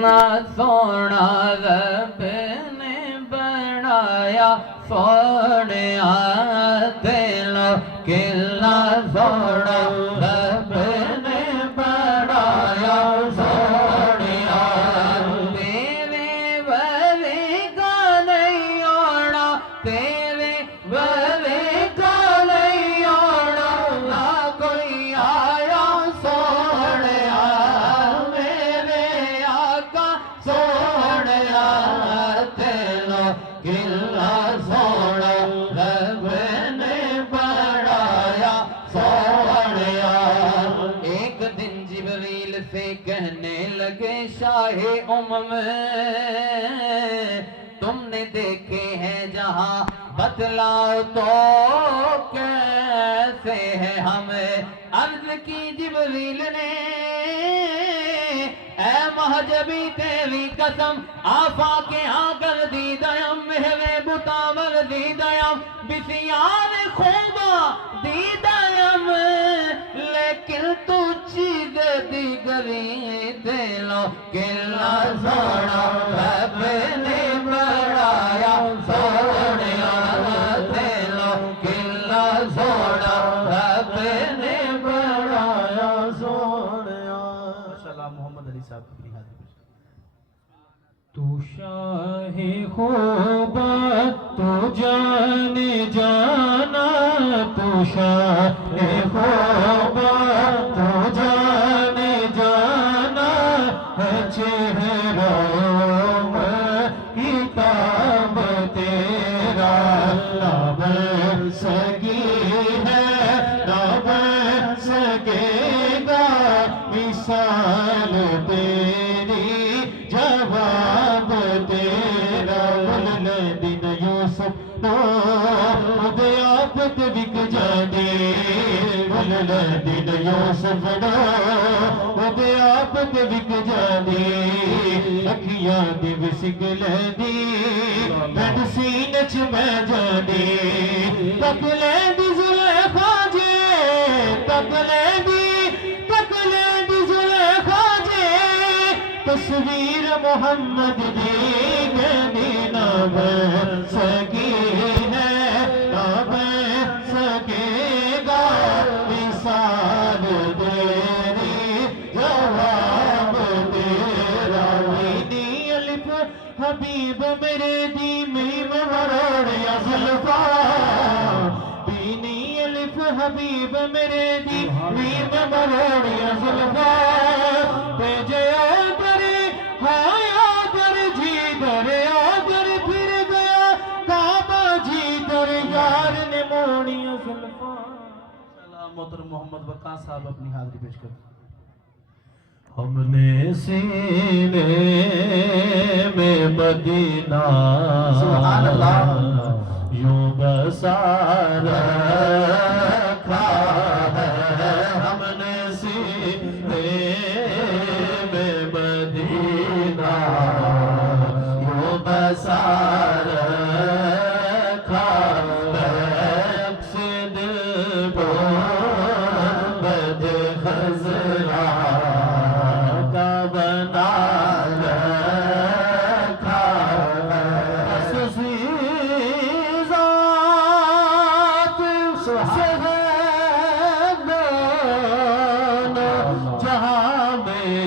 کتنا سونا رب نے بنایا سونیا دلو کتنا سونا رب نے بنایا سونیا تیرے بلے کا نہیں آنا تیرے بلے کا نہیں آنا نہ کوئی آیا سونیا میرے آقا سونیا تیلو کلا سونا رب نے بنایا سونیا ایک دن جبریل سے کہنے لگے شاہ امم تم نے دیکھے ہیں جہاں بتلاؤ تو کیسے ہے ہمیں عرض کی جبریل نے اے مہجبی تیری قسم آفاق آگر دی دیم مہوے بتاور دی دیم بسیار خوبا دی دیم لیکن تو چیز دیگری دلو کلا سونا رب نے بنایا سونیا دلو کلا سونا رب نے بنایا سونیا ماشاءاللہ محمد علی صاحب اپنی حاضری پیش تو شاہ خوبت تو جان جانا تو شاہ خوبت تو جان جانا ہے چہروں میں کتاب تیرا نہ بن سکی ہے نہ بن سکے گا مثال تیری جواب تیرا ولدین یوسف دیابت بک جانے ولدین یوسف دیابت بک جانے اکھیاں دی وسک لہدی بھڑ سینچ میں جانے تک لہدی زلیخا جے تک لہدی زلیخا جے تصویر محمد دی گنی نہ بن سکی ہے نہ بن سکے گا مثال تیری جواب تیرا وینی الف حبیب میرے دی میم مروڑ یا زلفا بینی الف حبیب میرے دی میم مروڑ یا زلفا تیجے آدر ہائے آدر جی در آدر پھر گیا کعبہ جی در یار نے موڑی زلفا ماشاءاللہ محترم محمد وقاص صاحب اپنی حاضری پیش کرتے ہم نے سینے میں مدینہ سبحان اللہ یوں بسا رکھا ہے ہم نے سینے میں مدینہ یوں بسا رکھا ہے سے دل کو بد خزرا کا بنا رکھا ہے اسی ذات سے ہے جہاں میں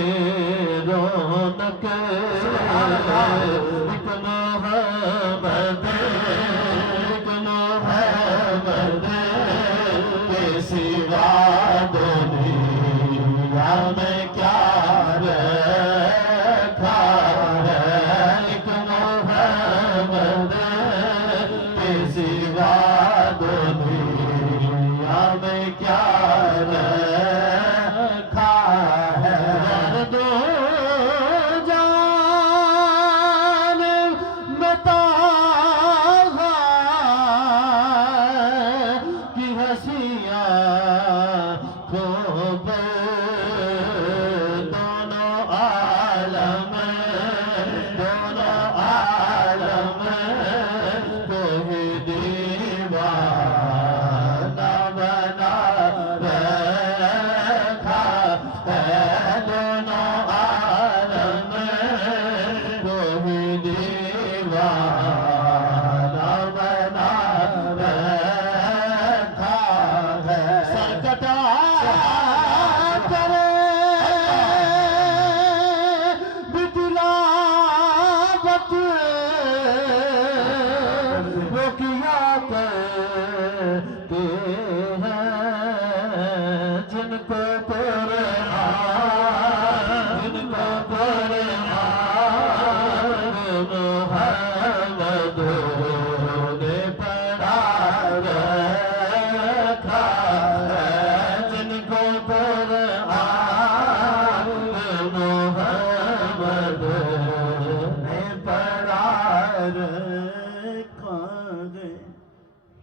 رونق ایک محمد کے سوا دنیا میں کیا رکھا ہے ایک محمد کے سوا دنیا میں کیا رکھا ہے دو جان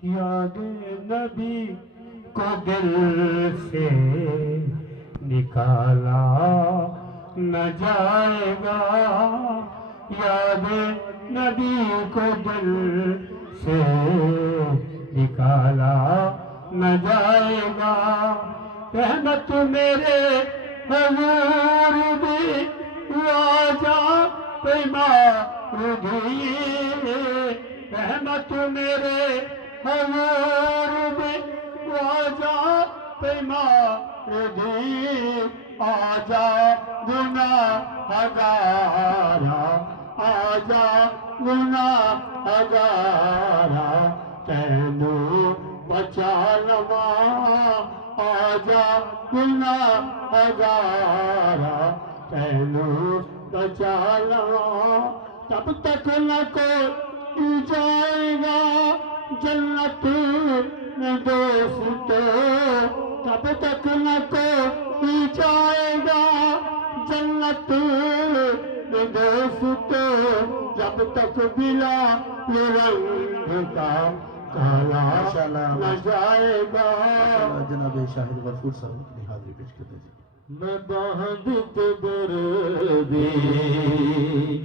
یاد نبی کو دل سے نکالا نہ جائے گا، یاد نبی کو دل سے نکالا نہ جائے گا۔ رحمت میرے حضور بھی واجہ پیمار بھی، رحمت میرے حضور بھی واجہ پیمار بھی، آجا گناہ ہزارا، آجا گناہ ہزارا، تینو بچا لواں، آجا گناہ ہزارا، تینو بچا لواں۔ تب تک نہ کوئی جائے گا جنت میں دوستو، تب تک نہ کوئی جائے گا جنت میں دوستو، جب تک بلا رنگ کا کالا نہ جائے گا۔ جناب شاہد غفور صاحب اپنی حاضری پیش کرتے ہیں۔ میں باندت بردی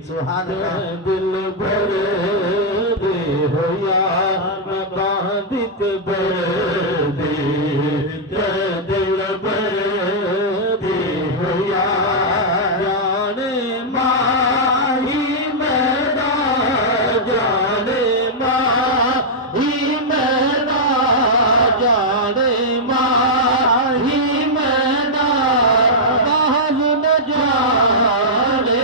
سبحان اللہ۔ دل بردی ہو یار، میں باندت بردی دل بردی ہو یار، جانے ماہی میرا، جانے ماہی میرا، جانے ماہی میرا، باہر نہ جانے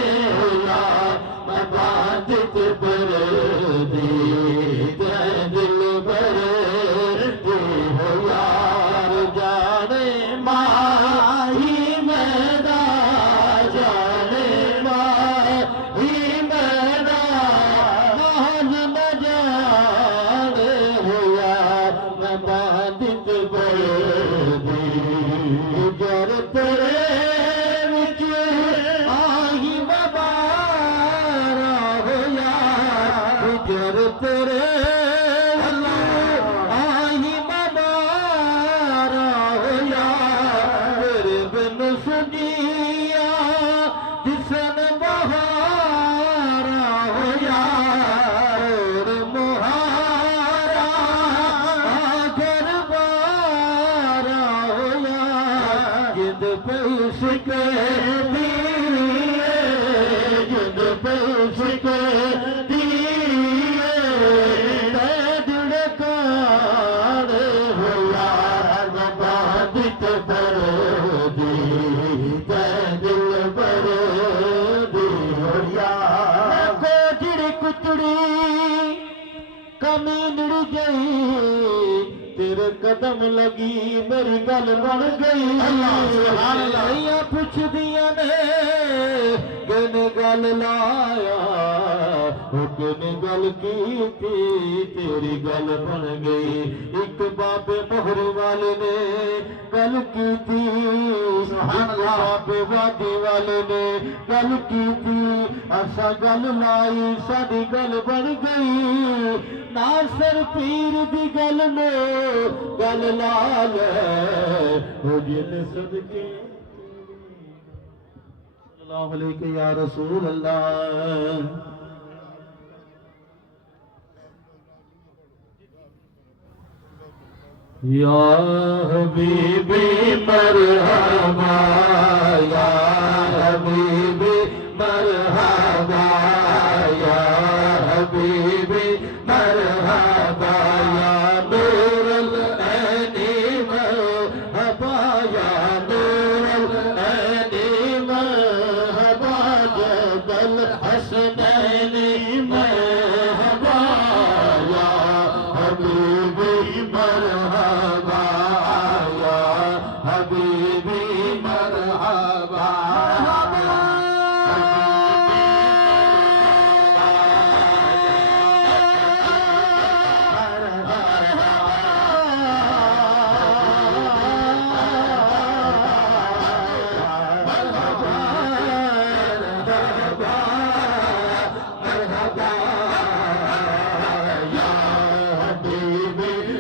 یار، میں باندت بردی دل بردی ہو یار، جانے ماہی میرا، جانے ماہی میرا، باہر نہ جانے یار، میں باندت بردی گر تیرے وچ آہی مبارا ہو یار، گر تیرے آہی مبارا ہو یار، تیرے بن سنیا جسن بہارا ہو یار، مہارا آگر بارا ہو یار، جد پہ عشق دیے، جد پہ عشق دیے، دل کاڑے ہو یار، میں باندت بردی دل بردی ہو یار، کوٹڑی کتڑی کمی نڑ گئی، تیرے قدم لگی میری گل بن گئی، اللہ پوچھ دیا نے کن گل لایا، کن گل کی تیری گل بن گئی، ایک بابے مہر والے نے گل کی تھی، بابے وادی والے نے گل کی تھی، ایسا گل لائی ساری گل بن گئی، ناصر پیر دی گل میں گل لا لے، ہو جن صدقے صلی اللہ علیہ یا رسول اللہ۔ یا حبیبی مرحبا، یا حبیبی مرحبا، یا حبیبی مرحبا، یا نور العین مرحبا، یا نور العین مرحبا، جبل حسنین مرحبا، یا حبیبی مرحبا، یا حبیبی مرحبا، مرحبا، یا حبیبی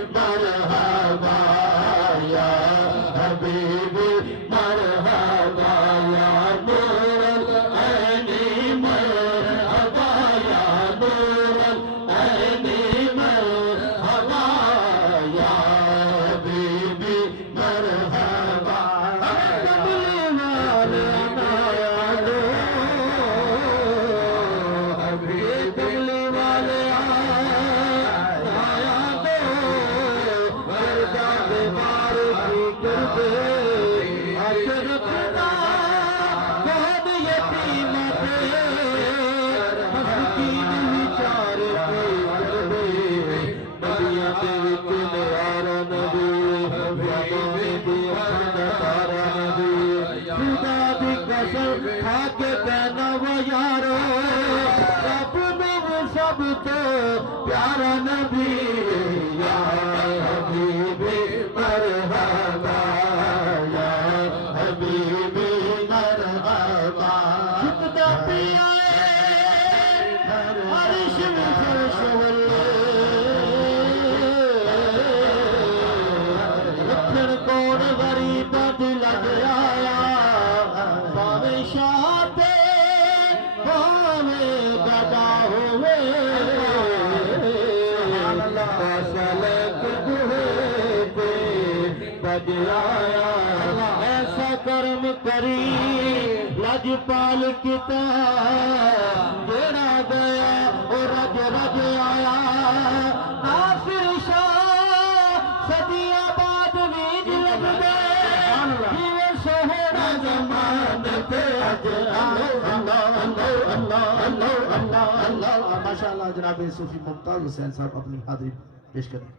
پیارا نبی یا حبیبی مرحبا یا حبیبی مرحبا جھکتا پیا عرش میں فرش والے رکھن کون غریب دل آیا پاویں شاہ تے پاویں گدا ہوئے فصلک دوہے پہ بج آیا ایسا کرم کری لجپال کتاب جڑا گیا اور رج رج آیا ناصر شاہ صدیاں بعد ویج لگ گئے یہ سہرا زمان پہ اج اللہ ماشاءاللہ جناب صوفی ممتاز حسین صاحب اپنی حاضری پیش کریں.